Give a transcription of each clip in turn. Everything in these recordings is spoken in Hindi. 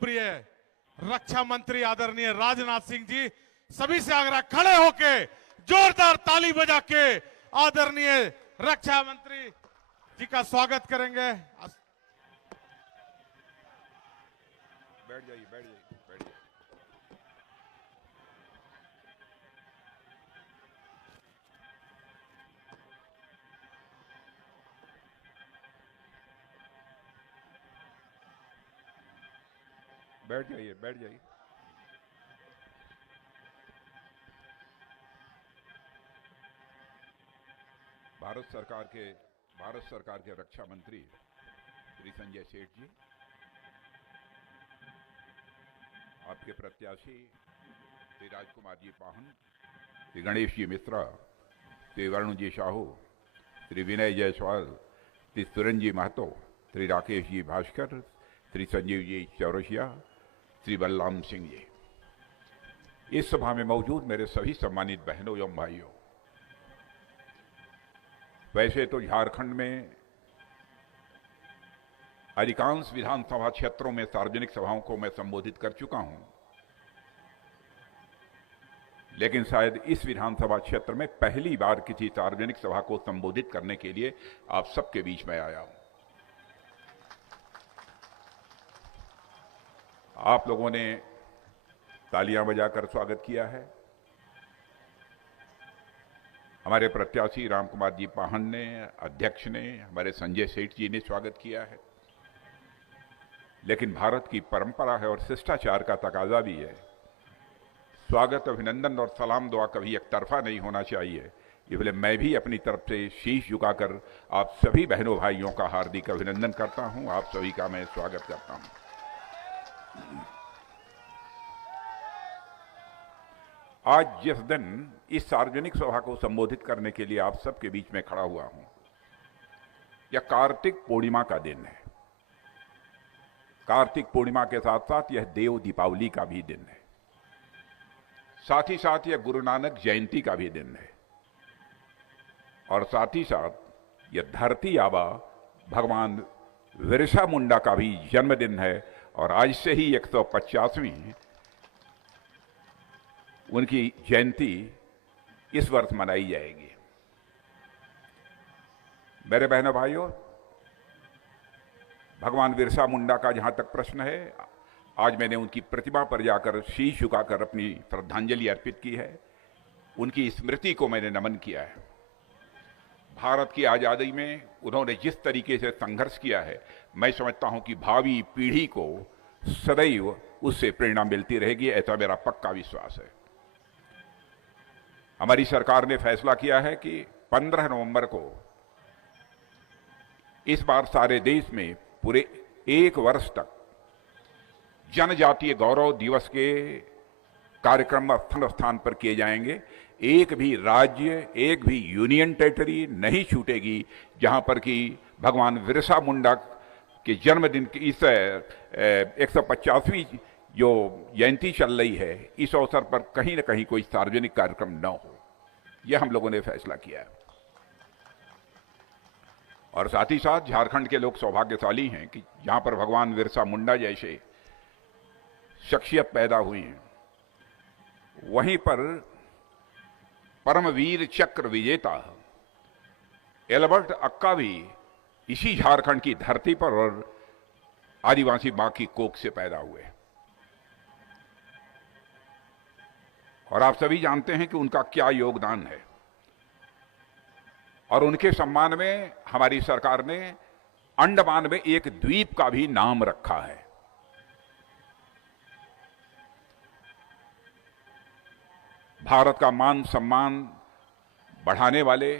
लोकप्रिय रक्षा मंत्री आदरणीय राजनाथ सिंह जी, सभी से आग्रह खड़े होके जोरदार ताली बजा के आदरणीय रक्षा मंत्री जी का स्वागत करेंगे। बैठ जाइए, बैठ जाइए, बैठ जाइए। बैठ जाइए, बैठ जाइए। भारत सरकार के रक्षा मंत्री श्री संजय सेठ जी, आपके प्रत्याशी श्री राजकुमार जी पाहन, श्री गणेश जी मिश्रा, श्री वरुण जी साहू, श्री विनय जायसवाल, श्री सुरेंद्र जी महतो, श्री राकेश जी भास्कर, श्री संजीव जी चौरसिया, श्री बलराम सिंह जी, इस सभा में मौजूद मेरे सभी सम्मानित बहनों एवं भाइयों, वैसे तो झारखंड में अधिकांश विधानसभा क्षेत्रों में सार्वजनिक सभाओं को मैं संबोधित कर चुका हूं, लेकिन शायद इस विधानसभा क्षेत्र में पहली बार किसी सार्वजनिक सभा को संबोधित करने के लिए आप सबके बीच में आया हूं। आप लोगों ने तालियां बजाकर स्वागत किया है। हमारे प्रत्याशी रामकुमार जी पाहन ने, अध्यक्ष ने, हमारे संजय सेठ जी ने स्वागत किया है। लेकिन भारत की परंपरा है और शिष्टाचार का तकाजा भी है, स्वागत, अभिनंदन और सलाम दुआ कभी एक तरफा नहीं होना चाहिए। इसलिए मैं भी अपनी तरफ से शीश झुकाकर आप सभी बहनों भाइयों का हार्दिक अभिनंदन करता हूं। आप सभी का मैं स्वागत करता हूं। आज जिस दिन इस सार्वजनिक सभा को संबोधित करने के लिए आप सबके बीच में खड़ा हुआ हूं, यह कार्तिक पूर्णिमा का दिन है। कार्तिक पूर्णिमा के साथ साथ यह देव दीपावली का भी दिन है, साथ ही साथ यह गुरु नानक जयंती का भी दिन है, और साथ ही साथ यह धरती आबा भगवान बिरसा मुंडा का भी जन्मदिन है। और आज से ही 150वीं उनकी जयंती इस वर्ष मनाई जाएगी। मेरे बहनों भाइयों, भगवान बिरसा मुंडा का जहां तक प्रश्न है, आज मैंने उनकी प्रतिमा पर जाकर शीश झुकाकर अपनी श्रद्धांजलि अर्पित की है। उनकी स्मृति को मैंने नमन किया है। भारत की आजादी में उन्होंने जिस तरीके से संघर्ष किया है, मैं समझता हूं कि भावी पीढ़ी को सदैव उससे प्रेरणा मिलती रहेगी, ऐसा मेरा पक्का विश्वास है। हमारी सरकार ने फैसला किया है कि 15 नवंबर को इस बार सारे देश में पूरे एक वर्ष तक जनजातीय गौरव दिवस के कार्यक्रम स्थान स्थान पर किए जाएंगे। एक भी राज्य, एक भी यूनियन टेरिटरी नहीं छूटेगी जहां पर कि भगवान बिरसा मुंडा के जन्मदिन की इस 150वीं जो जयंती चल रही है, इस अवसर पर कहीं न कहीं कोई सार्वजनिक कार्यक्रम न हो, यह हम लोगों ने फैसला किया है। और साथ ही साथ झारखंड के लोग सौभाग्यशाली हैं कि जहां पर भगवान बिरसा मुंडा जैसे शख्सियत पैदा हुई है, वहीं पर परमवीर चक्र विजेता एल्बर्ट अक्का भी इसी झारखंड की धरती पर और आदिवासी मां की कोख से पैदा हुए। और आप सभी जानते हैं कि उनका क्या योगदान है, और उनके सम्मान में हमारी सरकार ने अंडमान में एक द्वीप का भी नाम रखा है। भारत का मान सम्मान बढ़ाने वाले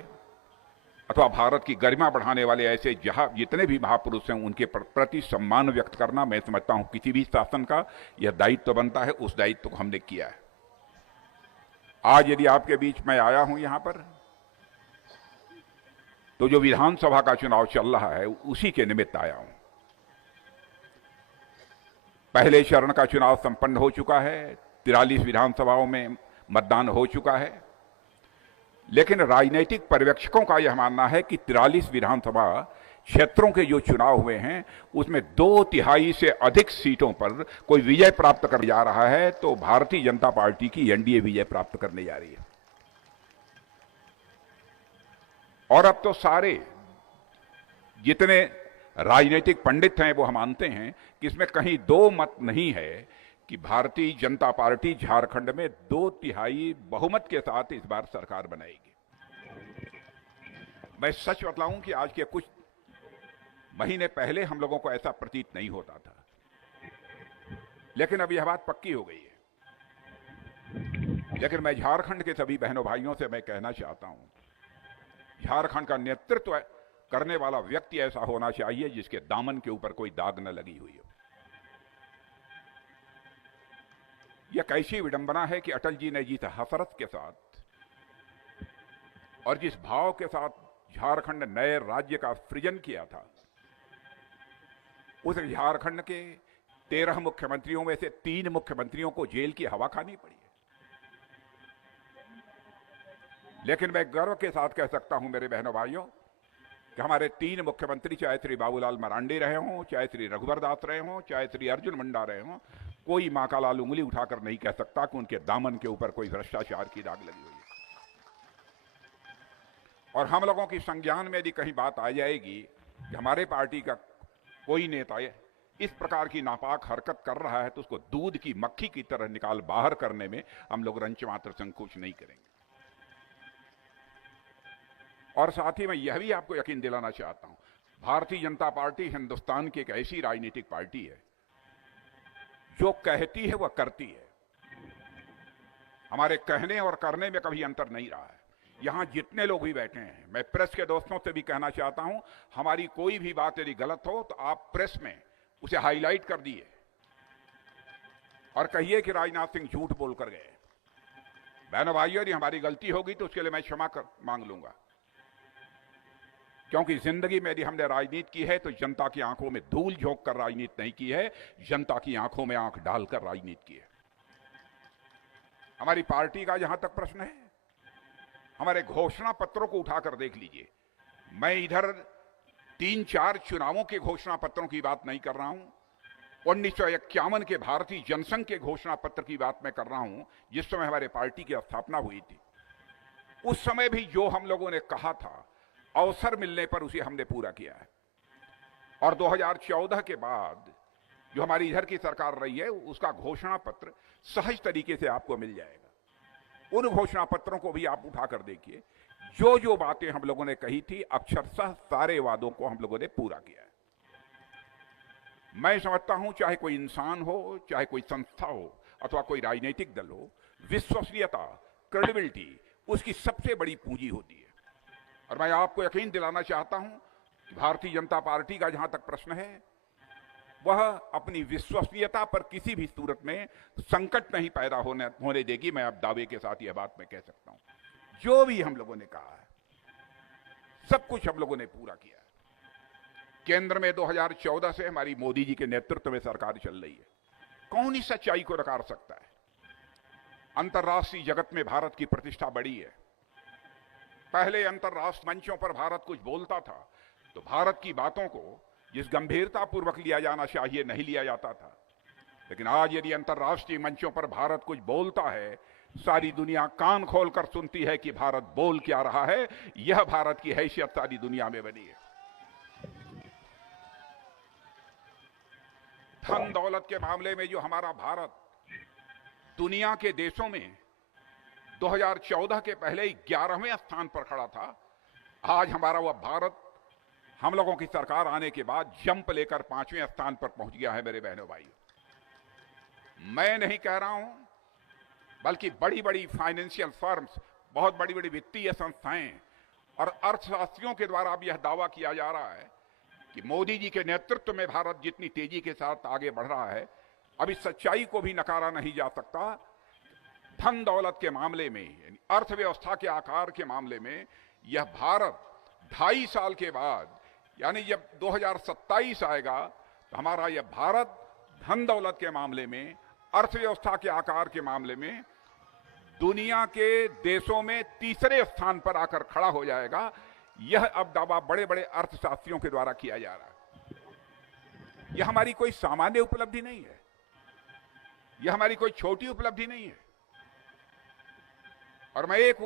अथवा भारत की गरिमा बढ़ाने वाले ऐसे जहां जितने भी महापुरुष हैं, उनके प्रति सम्मान व्यक्त करना मैं समझता हूं किसी भी शासन का यह दायित्व बनता है। उस दायित्व को हमने किया है। आज यदि आपके बीच में आया हूं यहां पर, तो जो विधानसभा का चुनाव चल रहा है उसी के निमित्त आया हूं। पहले चरण का चुनाव संपन्न हो चुका है, 43 विधानसभाओं में मतदान हो चुका है, लेकिन राजनीतिक पर्यवेक्षकों का यह मानना है कि 43 विधानसभा क्षेत्रों के जो चुनाव हुए हैं उसमें 2/3 से अधिक सीटों पर कोई विजय प्राप्त कर जा रहा है, तो भारतीय जनता पार्टी की एनडीए विजय प्राप्त करने जा रही है। और अब तो सारे जितने राजनीतिक पंडित हैं वो हम मानते हैं कि इसमें कहीं दो मत नहीं है कि भारतीय जनता पार्टी झारखंड में 2/3 बहुमत के साथ इस बार सरकार बनाएगी। मैं सच बतलाऊं कि आज के कुछ महीने पहले हम लोगों को ऐसा प्रतीत नहीं होता था, लेकिन अब यह बात पक्की हो गई है। लेकिन मैं झारखंड के सभी बहनों भाइयों से मैं कहना चाहता हूं, झारखंड का नेतृत्व करने वाला व्यक्ति ऐसा होना चाहिए जिसके दामन के ऊपर कोई दाग न लगी हुई हो। यह कैसी विडंबना है कि अटल जी ने जिस हसरत के साथ और जिस भाव के साथ झारखंड नए राज्य का सृजन किया था, उस झारखंड के 13 मुख्यमंत्रियों में से 3 मुख्यमंत्रियों को जेल की हवा खानी पड़ी है। लेकिन मैं गर्व के साथ कह सकता हूं मेरे बहनों भाइयों कि हमारे 3 मुख्यमंत्री, चाहे श्री बाबूलाल मरांडी रहे हों, चाहे श्री रघुवर दास रहे हों, चाहे श्री अर्जुन मुंडा रहे हों, कोई मां का लाल उंगली उठाकर नहीं कह सकता कि उनके दामन के ऊपर कोई भ्रष्टाचार की दाग लगी हुई है। और हम लोगों की संज्ञान में यदि कहीं बात आ जाएगी कि हमारे पार्टी का कोई नेता इस प्रकार की नापाक हरकत कर रहा है, तो उसको दूध की मक्खी की तरह निकाल बाहर करने में हम लोग रंच मात्र संकोच नहीं करेंगे। और साथ ही मैं यह भी आपको यकीन दिलाना चाहता हूं, भारतीय जनता पार्टी हिंदुस्तान की एक ऐसी राजनीतिक पार्टी है जो कहती है वह करती है। हमारे कहने और करने में कभी अंतर नहीं रहा है। यहां जितने लोग भी बैठे हैं, मैं प्रेस के दोस्तों से भी कहना चाहता हूं, हमारी कोई भी बात यदि गलत हो तो आप प्रेस में उसे हाईलाइट कर दिए और कहिए कि राजनाथ सिंह झूठ बोलकर गए। बहनों भाइयों, यदि हमारी गलती होगी तो उसके लिए मैं क्षमा मांग लूंगा, क्योंकि जिंदगी में यदि हमने राजनीति की है तो जनता की आंखों में धूल झोंक कर राजनीति नहीं की है, जनता की आंखों में आंख डालकर राजनीति की है। हमारी पार्टी का जहां तक प्रश्न है, हमारे घोषणा पत्रों को उठाकर देख लीजिए। मैं इधर 3-4 चुनावों के घोषणा पत्रों की बात नहीं कर रहा हूं, 1951 के भारतीय जनसंघ के घोषणा पत्र की बात मैं कर रहा हूं, जिस समय हमारे पार्टी की स्थापना हुई थी। उस समय भी जो हम लोगों ने कहा था, अवसर मिलने पर उसे हमने पूरा किया है। और 2014 के बाद जो हमारी इधर की सरकार रही है, उसका घोषणा पत्र सहज तरीके से आपको मिल जाएगा। उन घोषणा पत्रों को भी आप उठाकर देखिए। जो जो बातें हम लोगों ने कही थी, अक्षरशः सारे वादों को हम लोगों ने पूरा किया है। मैं समझता हूं चाहे कोई इंसान हो, चाहे कोई संस्था हो, अथवा कोई राजनीतिक दल हो, विश्वसनीयता, क्रेडिबिलिटी उसकी सबसे बड़ी पूंजी होती है। और मैं आपको यकीन दिलाना चाहता हूं कि भारतीय जनता पार्टी का जहां तक प्रश्न है, वह अपनी विश्वसनीयता पर किसी भी सूरत में संकट नहीं पैदा होने देगी। मैं अब दावे के साथ यह बात मैं कह सकता हूं। जो भी हम लोगों ने कहा है, सब कुछ हम लोगों ने पूरा किया है। केंद्र में 2014 से हमारी मोदी जी के नेतृत्व में सरकार चल रही है। कौन इस सच्चाई को नकार सकता है? अंतर्राष्ट्रीय जगत में भारत की प्रतिष्ठा बढ़ी है। पहले अंतर्राष्ट्रीय मंचों पर भारत कुछ बोलता था तो भारत की बातों को जिस गंभीरता पूर्वक लिया जाना चाहिए नहीं लिया जाता था, लेकिन आज यदि अंतर्राष्ट्रीय मंचों पर भारत कुछ बोलता है, सारी दुनिया कान खोलकर सुनती है कि भारत बोल क्या रहा है। यह भारत की हैसियत सारी दुनिया में बनी है। धन दौलत के मामले में जो हमारा भारत दुनिया के देशों में 2014 के पहले 11वें स्थान पर खड़ा था, आज हमारा वह भारत हम लोगों की सरकार आने के बाद जंप लेकर 5वें स्थान पर पहुंच गया है। मेरे बहनों भाइयों, मैं नहीं कह रहा हूं, बल्कि बड़ी बड़ी फाइनेंशियल फर्म्स, बहुत बड़ी बड़ी वित्तीय संस्थाएं और अर्थशास्त्रियों के द्वारा अब यह दावा किया जा रहा है कि मोदी जी के नेतृत्व में भारत जितनी तेजी के साथ आगे बढ़ रहा है, अब इस सच्चाई को भी नकारा नहीं जा सकता। धन दौलत के मामले में, अर्थव्यवस्था के आकार के मामले में, यह भारत 2.5 साल के बाद, यानी जब 2027 आएगा, तो हमारा यह भारत धन दौलत के मामले में, अर्थव्यवस्था के आकार के मामले में दुनिया के देशों में 3रे स्थान पर आकर खड़ा हो जाएगा। यह अब दावा बड़े बड़े अर्थशास्त्रियों के द्वारा किया जा रहा है। यह हमारी कोई सामान्य उपलब्धि नहीं है, यह हमारी कोई छोटी उपलब्धि नहीं है। और मैं एक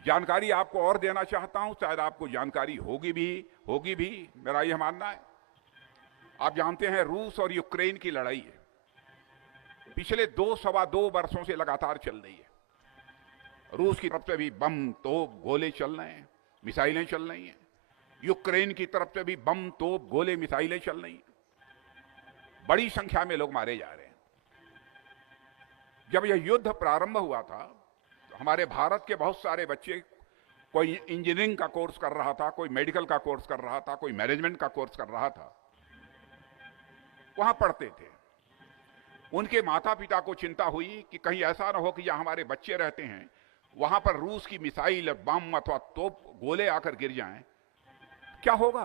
जानकारी आपको और देना चाहता हूं, शायद आपको जानकारी होगी भी, मेरा यह मानना है। आप जानते हैं रूस और यूक्रेन की लड़ाई है, पिछले सवा दो वर्षों से लगातार चल रही है। रूस की तरफ से भी बम, तोप, गोले चल रहे हैं, मिसाइलें चल रही हैं। यूक्रेन की तरफ से भी बम, तोप, गोले, मिसाइलें चल रही हैं। बड़ी संख्या में लोग मारे जा रहे हैं। जब यह युद्ध प्रारंभ हुआ था तो हमारे भारत के बहुत सारे बच्चे, कोई इंजीनियरिंग का कोर्स कर रहा था, कोई मेडिकल का कोर्स कर रहा था, कोई मैनेजमेंट का कोर्स कर रहा था, वहां पढ़ते थे। उनके माता पिता को चिंता हुई कि कहीं ऐसा ना हो कि जहां हमारे बच्चे रहते हैं वहां पर रूस की मिसाइल, बम अथवा तोप, गोले आकर गिर जाएं, क्या होगा।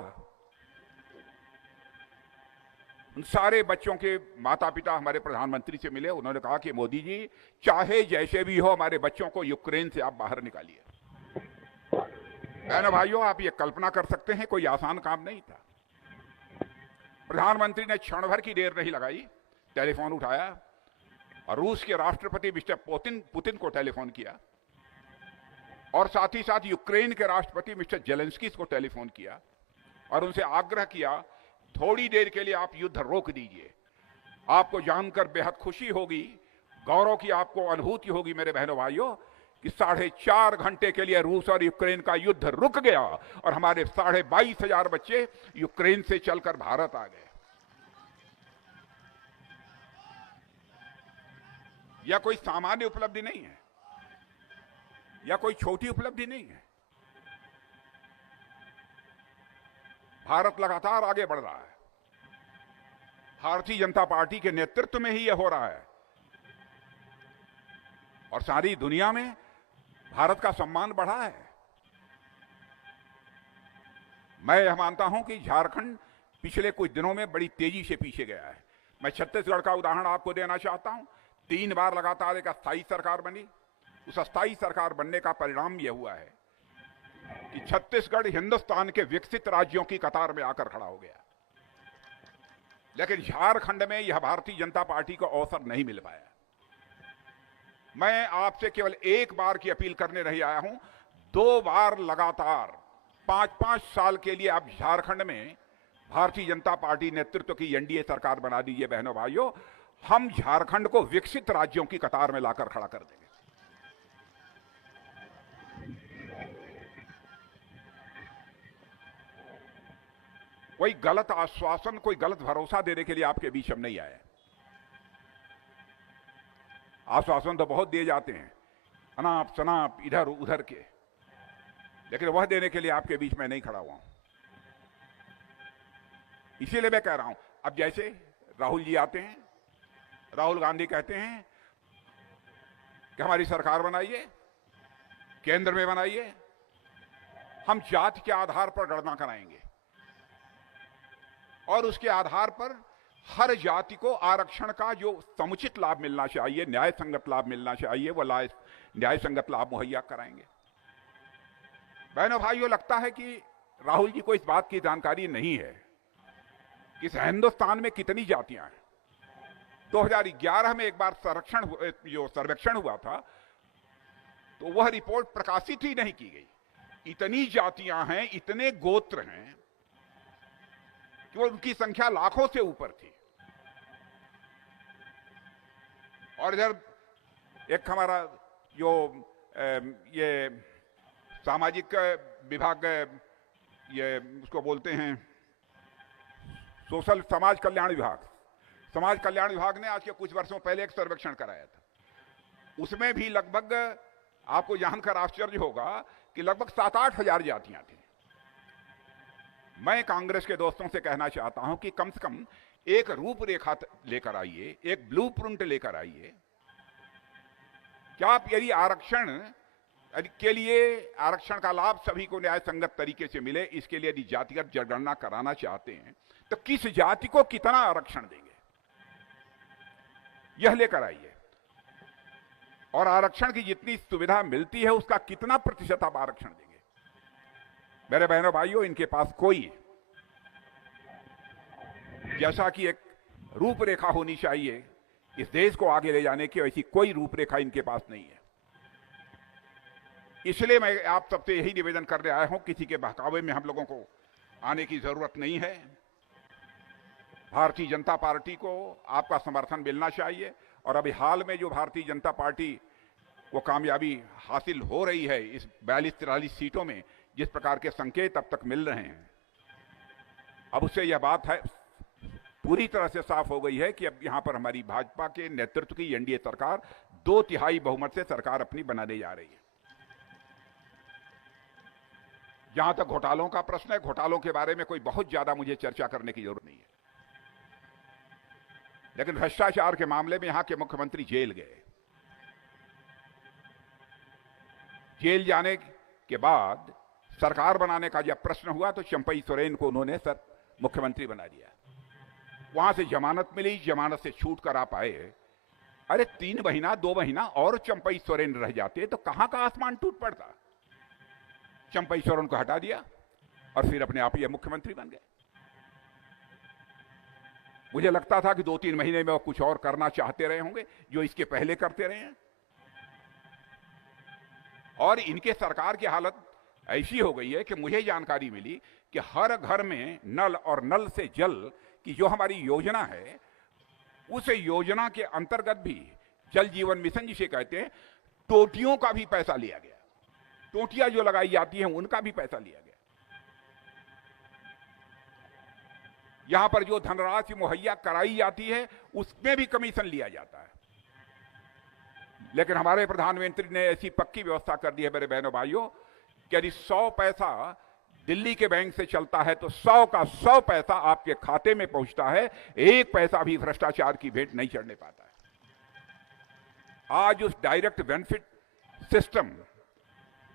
उन सारे बच्चों के माता पिता हमारे प्रधानमंत्री से मिले। उन्होंने कहा कि मोदी जी, चाहे जैसे भी हो, हमारे बच्चों को यूक्रेन से आप बाहर निकालिए। बहनों भाइयों, आप ये कल्पना कर सकते हैं, कोई आसान काम नहीं था। प्रधानमंत्री ने क्षण भर की देर नहीं लगाई, टेलीफोन उठाया और रूस के राष्ट्रपति मिस्टर पुतिन को टेलीफोन किया और साथ ही साथ यूक्रेन के राष्ट्रपति मिस्टर जेलेंस्की को टेलीफोन किया और उनसे आग्रह किया, थोड़ी देर के लिए आप युद्ध रोक दीजिए। आपको जानकर बेहद खुशी होगी, गौरव की आपको अनुभूति होगी मेरे बहनों भाइयों, कि 4.5 घंटे के लिए रूस और यूक्रेन का युद्ध रुक गया और हमारे 22,500 बच्चे यूक्रेन से चलकर भारत आ गए। यह कोई सामान्य उपलब्धि नहीं है, यह कोई छोटी उपलब्धि नहीं है। भारत लगातार आगे बढ़ रहा है। भारतीय जनता पार्टी के नेतृत्व में ही यह हो रहा है और सारी दुनिया में भारत का सम्मान बढ़ा है। मैं यह मानता हूं कि झारखंड पिछले कुछ दिनों में बड़ी तेजी से पीछे गया है। मैं छत्तीसगढ़ का उदाहरण आपको देना चाहता हूं। 3 बार लगातार एक अस्थायी सरकार बनी। उस अस्थायी सरकार बनने का परिणाम यह हुआ है कि छत्तीसगढ़ हिंदुस्तान के विकसित राज्यों की कतार में आकर खड़ा हो गया। लेकिन झारखंड में यह भारतीय जनता पार्टी को अवसर नहीं मिल पाया। मैं आपसे केवल एक बार की अपील करने नहीं आया हूं, 2 बार लगातार 5-5 साल के लिए आप झारखंड में भारतीय जनता पार्टी नेतृत्व की एनडीए सरकार बना दीजिए। बहनों भाइयों, हम झारखंड को विकसित राज्यों की कतार में लाकर खड़ा कर देंगे। कोई गलत आश्वासन, कोई गलत भरोसा देने के लिए आपके बीच हम नहीं आए। आश्वासन तो बहुत दिए जाते हैं, अनाप शनाप इधर उधर के, लेकिन वह देने के लिए आपके बीच में नहीं खड़ा हुआ हूं। इसीलिए मैं कह रहा हूं, अब जैसे राहुल जी आते हैं, राहुल गांधी कहते हैं कि हमारी सरकार बनाइए, केंद्र में बनाइए, हम जाति के आधार पर गणना कराएंगे और उसके आधार पर हर जाति को आरक्षण का जो समुचित लाभ मिलना चाहिए, न्याय संगत लाभ मिलना चाहिए, वो न्याय संगत लाभ मुहैया कराएंगे। बहनों भाइयों, लगता है कि राहुल जी को इस बात की जानकारी नहीं है कि इस हिंदुस्तान में कितनी जातियां हैं। 2011 में एक बार सर्वेक्षण हुआ था तो वह रिपोर्ट प्रकाशित ही नहीं की गई। इतनी जातियां हैं, इतने गोत्र हैं कि वो उनकी संख्या लाखों से ऊपर थी। और इधर एक हमारा जो ये सामाजिक विभाग, ये उसको बोलते हैं सोशल समाज कल्याण विभाग, समाज कल्याण विभाग ने आज के कुछ वर्षों पहले एक सर्वेक्षण कराया था। उसमें भी लगभग, आपको जानकर आश्चर्य होगा कि लगभग 7-8 हजार जातियां थी। मैं कांग्रेस के दोस्तों से कहना चाहता हूं कि कम से कम एक रूपरेखा लेकर आइए, एक ब्लूप्रिंट लेकर आइए। क्या आप यदि आरक्षण के लिए आरक्षण का लाभ सभी को न्याय संगत तरीके से मिले, इसके लिए यदि जातिगत जनगणना कराना चाहते हैं तो किस जाति को कितना आरक्षण देंगे, यह लेकर आइए। और आरक्षण की जितनी सुविधा मिलती है उसका कितना प्रतिशत आप आरक्षण देंगे। मेरे बहनों भाइयों, इनके पास कोई, जैसा कि एक रूपरेखा होनी चाहिए इस देश को आगे ले जाने की, वैसी कोई रूपरेखा इनके पास नहीं है। इसलिए मैं आप सबसे यही निवेदन करने आया हूं, किसी के बहकावे में हम लोगों को आने की जरूरत नहीं है। भारतीय जनता पार्टी को आपका समर्थन मिलना चाहिए, और अभी हाल में जो भारतीय जनता पार्टी को कामयाबी हासिल हो रही है इस 42-43 सीटों में, जिस प्रकार के संकेत अब तक मिल रहे हैं, अब उससे यह बात है पूरी तरह से साफ हो गई है कि अब यहां पर हमारी भाजपा के नेतृत्व की एनडीए सरकार 2/3 बहुमत से सरकार अपनी बनाने जा रही है। जहां तक घोटालों का प्रश्न है, घोटालों के बारे में कोई बहुत ज्यादा मुझे चर्चा करने की जरूरत नहीं है, लेकिन भ्रष्टाचार के मामले में यहां के मुख्यमंत्री जेल गए। जेल जाने के बाद सरकार बनाने का जब प्रश्न हुआ तो चंपई सोरेन को उन्होंने मुख्यमंत्री बना दिया। वहां से जमानत मिली, जमानत से छूट कर आप आए। अरे 3 महीना 2 महीना और चंपई सोरेन रह जाते तो कहां का आसमान टूट पड़ता। चंपई सोरेन को हटा दिया और फिर अपने आप ही मुख्यमंत्री बन गए। मुझे लगता था कि 2-3 महीने में वो कुछ और करना चाहते रहे होंगे जो इसके पहले करते रहे हैं। और इनके सरकार की हालत ऐसी हो गई है कि मुझे जानकारी मिली कि हर घर में नल और नल से जल की जो हमारी योजना है, उस योजना के अंतर्गत भी जल जीवन मिशन जिसे कहते हैं, टोटियों का भी पैसा लिया गया। टोटियां जो लगाई जाती हैं उनका भी पैसा लिया गया। यहां पर जो धनराशि मुहैया कराई जाती है उसमें भी कमीशन लिया जाता है। लेकिन हमारे प्रधानमंत्री ने ऐसी पक्की व्यवस्था कर दी है मेरे बहनों भाइयों कि यदि 100 पैसा दिल्ली के बैंक से चलता है तो 100 का 100 पैसा आपके खाते में पहुंचता है। 1 पैसा भी भ्रष्टाचार की भेंट नहीं चढ़ने पाता है। आज उस direct benefit system,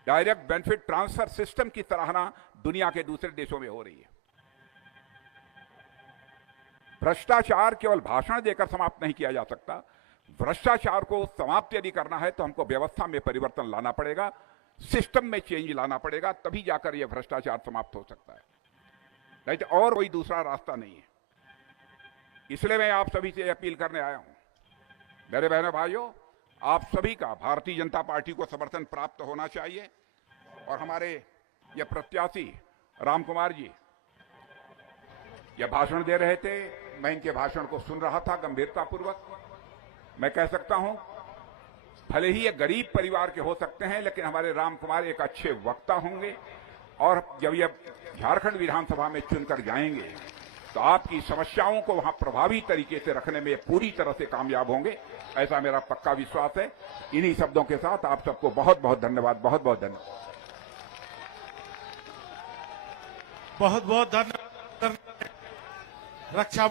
direct benefit transfer system की सराहना दुनिया के दूसरे देशों में हो रही है। भ्रष्टाचार केवल भाषण देकर समाप्त नहीं किया जा सकता। भ्रष्टाचार को समाप्त यदि करना है तो हमको व्यवस्था में परिवर्तन लाना पड़ेगा, सिस्टम में चेंज लाना पड़ेगा, तभी जाकर यह भ्रष्टाचार समाप्त हो सकता है। नहीं तो और कोई दूसरा रास्ता नहीं है। इसलिए मैं आप सभी से अपील करने आया हूं, मेरे बहनों भाइयों, आप सभी का भारतीय जनता पार्टी को समर्थन प्राप्त होना चाहिए। और हमारे ये प्रत्याशी राम कुमार जी यह भाषण दे रहे थे, मैं इनके भाषण को सुन रहा था गंभीरतापूर्वक। मैं कह सकता हूं भले ही ये गरीब परिवार के हो सकते हैं, लेकिन हमारे राम कुमार एक अच्छे वक्ता होंगे। और जब ये झारखंड विधानसभा में चुनकर जाएंगे तो आपकी समस्याओं को वहां प्रभावी तरीके से रखने में पूरी तरह से कामयाब होंगे, ऐसा मेरा पक्का विश्वास है। इन्हीं शब्दों के साथ आप सबको बहुत बहुत धन्यवाद, बहुत बहुत धन्यवाद। बहुत बहुत धन्यवाद। रक्षा